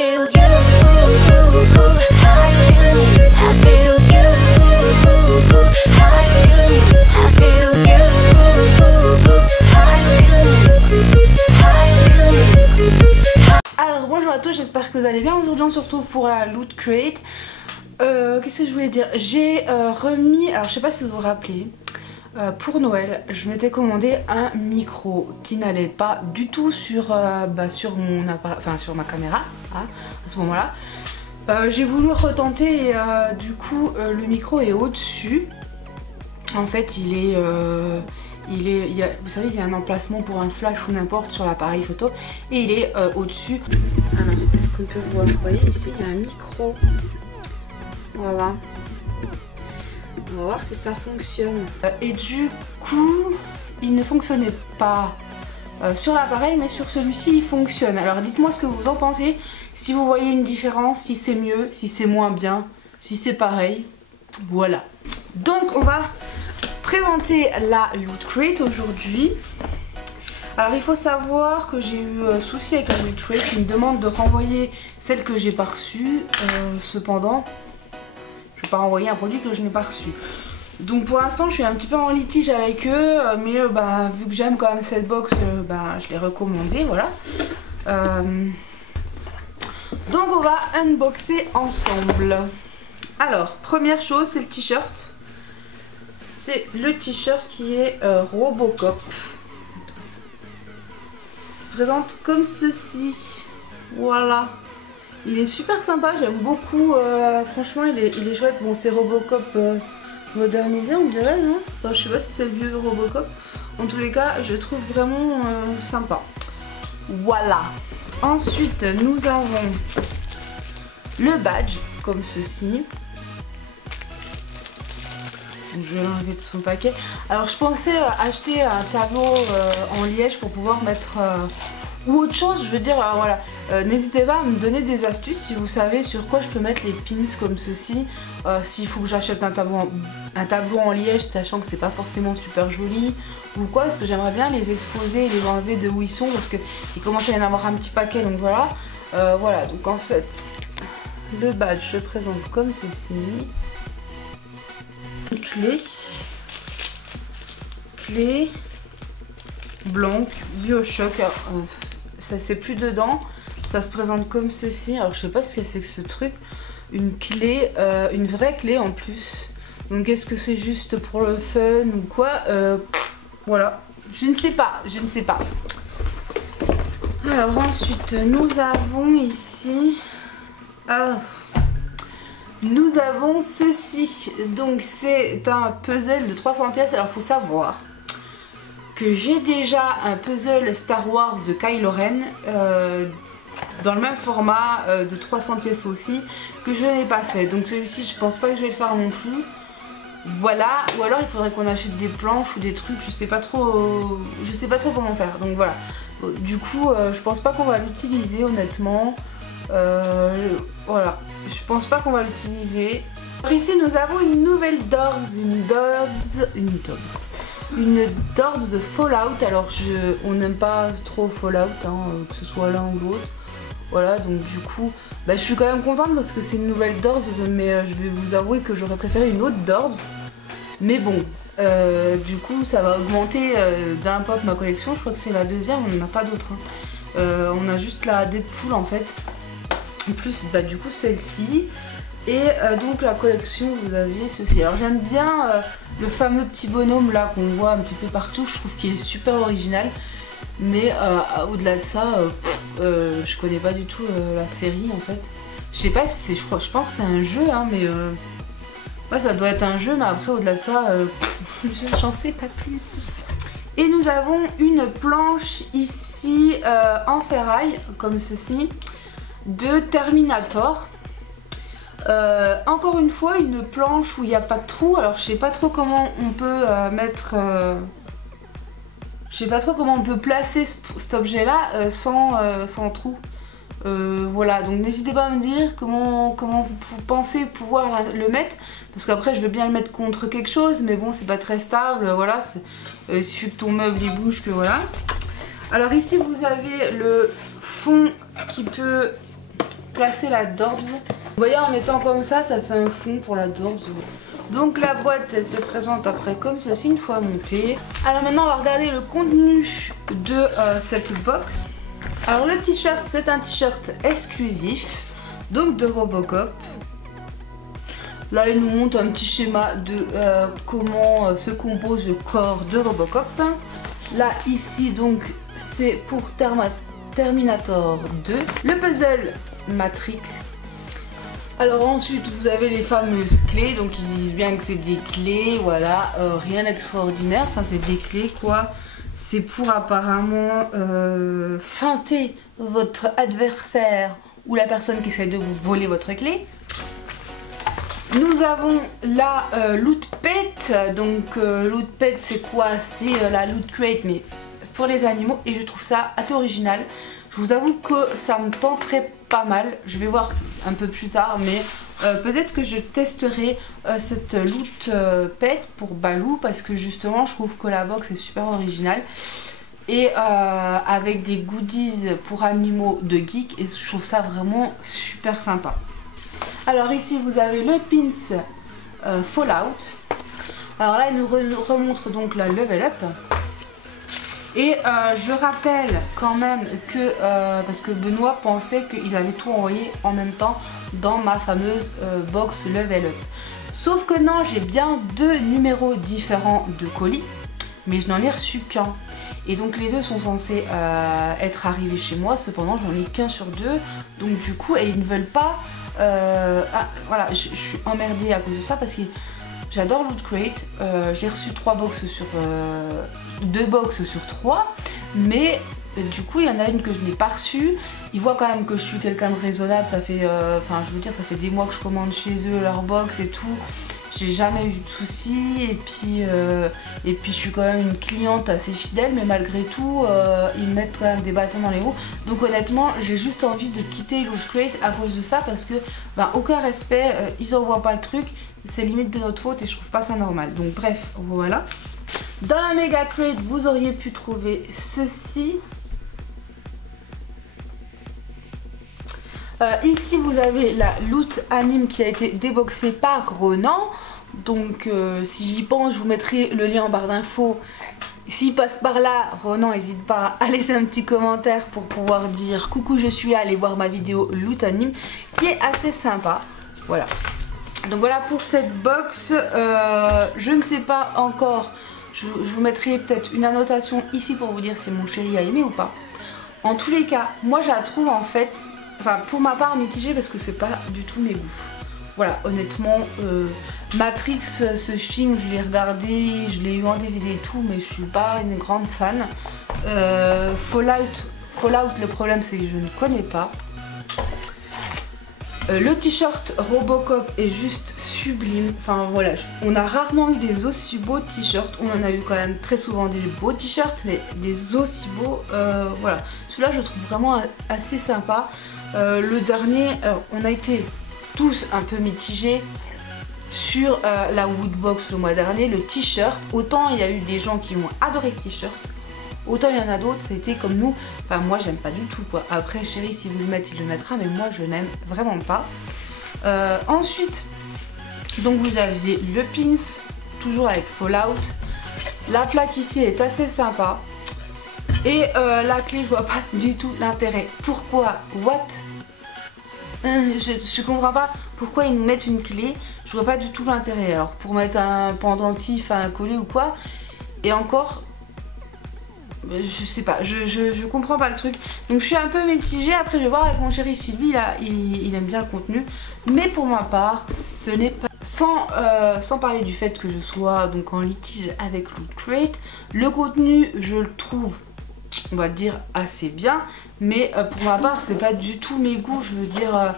feel you, I feel you, I feel you, I feel you, I feel you, I feel you. Alors bonjour à tous, j'espère que vous allez bien. Aujourd'hui on se retrouve pour la Loot Crate. Qu'est-ce que je voulais dire? J'ai remis, alors je sais pas si vous vous rappelez, pour Noël, je m'étais commandé un micro qui n'allait pas du tout sur, sur mon appareil, enfin sur ma caméra, hein, à ce moment-là. J'ai voulu retenter et du coup le micro est au-dessus. En fait vous savez, il y a un emplacement pour un flash ou n'importe sur l'appareil photo et il est au-dessus. Alors, est-ce qu'on peut voir? Vous voyez ici, il y a un micro. Voilà. On va voir si ça fonctionne. Et du coup, il ne fonctionnait pas sur l'appareil, mais sur celui-ci, il fonctionne. Alors, dites-moi ce que vous en pensez. Si vous voyez une différence, si c'est mieux, si c'est moins bien, si c'est pareil. Voilà. Donc, on va présenter la Loot Crate aujourd'hui. Alors il faut savoir que j'ai eu souci avec la Loot Crate, ils me demandent de renvoyer celle que j'ai pas reçue. Cependant, je vais pas renvoyer un produit que je n'ai pas reçu. Donc pour l'instant je suis un petit peu en litige avec eux, mais vu que j'aime quand même cette box, je l'ai recommandée, voilà. Donc on va unboxer ensemble. Alors première chose, c'est le t-shirt. C'est le t-shirt qui est Robocop. Il se présente comme ceci. Voilà. Il est super sympa, j'aime beaucoup. Franchement, il est chouette. Bon, c'est Robocop modernisé, on dirait, non? Enfin, je sais pas si c'est le vieux Robocop. En tous les cas, je le trouve vraiment sympa. Voilà. Ensuite, nous avons le badge, comme ceci. Donc je vais l'enlever de son paquet. Alors je pensais acheter un tableau en liège pour pouvoir mettre ou autre chose, je veux dire, voilà. N'hésitez pas à me donner des astuces si vous savez sur quoi je peux mettre les pins comme ceci. S'il faut que j'achète un tableau en liège, sachant que c'est pas forcément super joli ou quoi, parce que j'aimerais bien les exposer et les enlever de où ils sont, parce qu'il commence à y en avoir un petit paquet, donc voilà. Voilà, donc en fait le badge se présente comme ceci. Clé blanc Bioshock, ça c'est plus dedans, ça se présente comme ceci. Alors je sais pas ce que c'est que ce truc, une clé, une vraie clé en plus. Donc est-ce que c'est juste pour le fun ou quoi? Voilà, je ne sais pas, je ne sais pas. Alors ensuite nous avons ici nous avons ceci, donc c'est un puzzle de 300 pièces. Alors il faut savoir que j'ai déjà un puzzle Star Wars de Kylo Ren dans le même format de 300 pièces aussi, que je n'ai pas fait. Donc celui-ci je pense pas que je vais le faire non plus. Voilà, ou alors il faudrait qu'on achète des planches ou des trucs, je sais pas trop comment faire. Donc voilà, du coup je pense pas qu'on va l'utiliser honnêtement. Voilà, je pense pas qu'on va l'utiliser. Ici nous avons une nouvelle Dorbs, une Dorbs Fallout. Alors on n'aime pas trop Fallout, hein, que ce soit l'un ou l'autre. Voilà, donc du coup je suis quand même contente parce que c'est une nouvelle Dorbs, mais je vais vous avouer que j'aurais préféré une autre Dorbs. Mais bon, du coup ça va augmenter d'un pop ma collection. Je crois que c'est la deuxième, on n'en a pas d'autres, hein. On a juste la Deadpool en fait. En plus, du coup celle-ci. Et donc la collection, vous avez ceci. Alors j'aime bien le fameux petit bonhomme là qu'on voit un petit peu partout. Je trouve qu'il est super original. Mais au-delà de ça, je connais pas du tout la série en fait. Je sais pas si c'est, je pense que c'est un jeu, hein, mais ouais, ça doit être un jeu. Mais après au-delà de ça, j'en sais pas plus. Et nous avons une planche ici en ferraille, comme ceci, de Terminator. Encore une fois une planche où il n'y a pas de trou. Alors je sais pas trop comment on peut mettre je sais pas trop comment on peut placer cet objet là sans trou. Voilà, donc n'hésitez pas à me dire comment vous pensez pouvoir le mettre, parce qu'après je veux bien le mettre contre quelque chose, mais bon c'est pas très stable. Voilà, il suffit que ton meuble il bouge, que voilà. Alors ici vous avez le fond qui peut placer la Dorbs. Vous voyez, en mettant comme ça fait un fond pour la Dorbs. Donc la boîte, elle se présente après comme ceci une fois montée. Alors maintenant, on va regarder le contenu de cette box. Alors le t-shirt, c'est un t-shirt exclusif, donc de Robocop. Là, il nous montre un petit schéma de comment se compose le corps de Robocop. Là, ici, donc, c'est pour Terminator 2. Le puzzle Matrix. Alors ensuite, vous avez les fameuses clés. Donc, ils disent bien que c'est des clés, voilà. Rien d'extraordinaire. Enfin, c'est des clés, quoi. C'est pour apparemment feinter votre adversaire ou la personne qui essaie de vous voler votre clé. Nous avons la Loot Pet. Donc Loot Pet, c'est quoi? C'est la Loot Crate mais pour les animaux, et je trouve ça assez original. Je vous avoue que ça me tenterait pas mal. Je vais voir un peu plus tard, mais peut-être que je testerai cette Loot Pet pour Balou, parce que justement je trouve que la box est super originale. Et avec des goodies pour animaux de geek, et je trouve ça vraiment super sympa. Alors ici vous avez le pins Fallout. Alors là il nous remontre donc la level up. Et je rappelle quand même que, parce que Benoît pensait qu'ils avaient tout envoyé en même temps dans ma fameuse box level up. Sauf que non, j'ai bien 2 numéros différents de colis, mais je n'en ai reçu qu'un. Et donc les deux sont censés être arrivés chez moi, cependant j'en ai qu'un sur 2. Donc du coup, et ils ne veulent pas... voilà, je suis emmerdée à cause de ça parce que j'adore Loot Crate. J'ai reçu 3 box sur 2 box sur 3, mais du coup il y en a une que je n'ai pas reçue. Ils voient quand même que je suis quelqu'un de raisonnable. Ça fait, enfin je veux dire, ça fait des mois que je commande chez eux leur box et tout. J'ai jamais eu de soucis, et puis je suis quand même une cliente assez fidèle, mais malgré tout ils me mettent quand même des bâtons dans les roues. Donc honnêtement j'ai juste envie de quitter Loot Crate à cause de ça, parce que aucun respect, ils envoient pas le truc, c'est limite de notre faute et je trouve pas ça normal. Donc bref, voilà. Dans la méga crate vous auriez pu trouver ceci. Ici vous avez la Loot Anime qui a été déboxée par Ronan. Donc si j'y pense, je vous mettrai le lien en barre d'infos. S'il passe par là, Ronan, n'hésite pas à laisser un petit commentaire pour pouvoir dire coucou, je suis là, allez voir ma vidéo Loot Anime qui est assez sympa. Voilà. Donc voilà pour cette box. Je ne sais pas encore, je vous mettrai peut-être une annotation ici pour vous dire si mon chéri a aimé ou pas. En tous les cas, moi je la trouve en fait... Enfin, pour ma part, mitigée parce que c'est pas du tout mes goûts. Voilà, honnêtement, Matrix, ce film, je l'ai regardé, je l'ai eu en DVD et tout, mais je suis pas une grande fan. Fallout, le problème c'est que je ne connais pas. Le t-shirt Robocop est juste sublime. Enfin voilà, on a rarement eu des aussi beaux t-shirts. On en a eu quand même très souvent des beaux t-shirts, mais des aussi beaux, voilà. Celui-là je trouve vraiment assez sympa. Le dernier, on a été tous un peu mitigés sur la Woodbox le mois dernier, le t-shirt. Autant il y a eu des gens qui ont adoré ce t-shirt, autant il y en a d'autres, ça a été comme nous. Enfin moi j'aime pas du tout quoi. Après chéri, si vous le mettez, il le mettra, mais moi je n'aime vraiment pas. Ensuite, donc vous aviez le pins, toujours avec Fallout. La plaque ici est assez sympa. Et la clé, je vois pas du tout l'intérêt. Pourquoi? What? Je comprends pas pourquoi ils nous mettent une clé. Je vois pas du tout l'intérêt. Alors pour mettre un pendentif, un collet ou quoi. Et encore, je sais pas, je comprends pas le truc. Donc je suis un peu mitigée. Après je vais voir avec mon chéri si lui il aime bien le contenu. Mais pour ma part, ce n'est pas... Sans parler du fait que je sois donc en litige avec Loot Crate, le contenu je le trouve, on va dire, assez bien, mais pour ma part c'est pas du tout mes goûts. Je veux dire,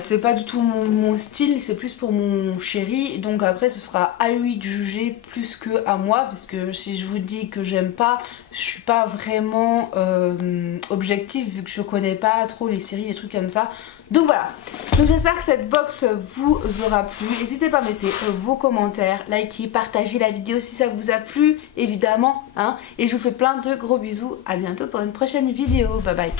c'est pas du tout mon style, c'est plus pour mon chéri. Donc après ce sera à lui de juger plus que à moi, parce que si je vous dis que j'aime pas, je suis pas vraiment objective, vu que je connais pas trop les séries, les trucs comme ça. Donc voilà, donc j'espère que cette box vous aura plu. N'hésitez pas à me laisser vos commentaires, likez, partagez la vidéo si ça vous a plu, évidemment, hein. Et je vous fais plein de gros bisous, à bientôt pour une prochaine vidéo, bye bye.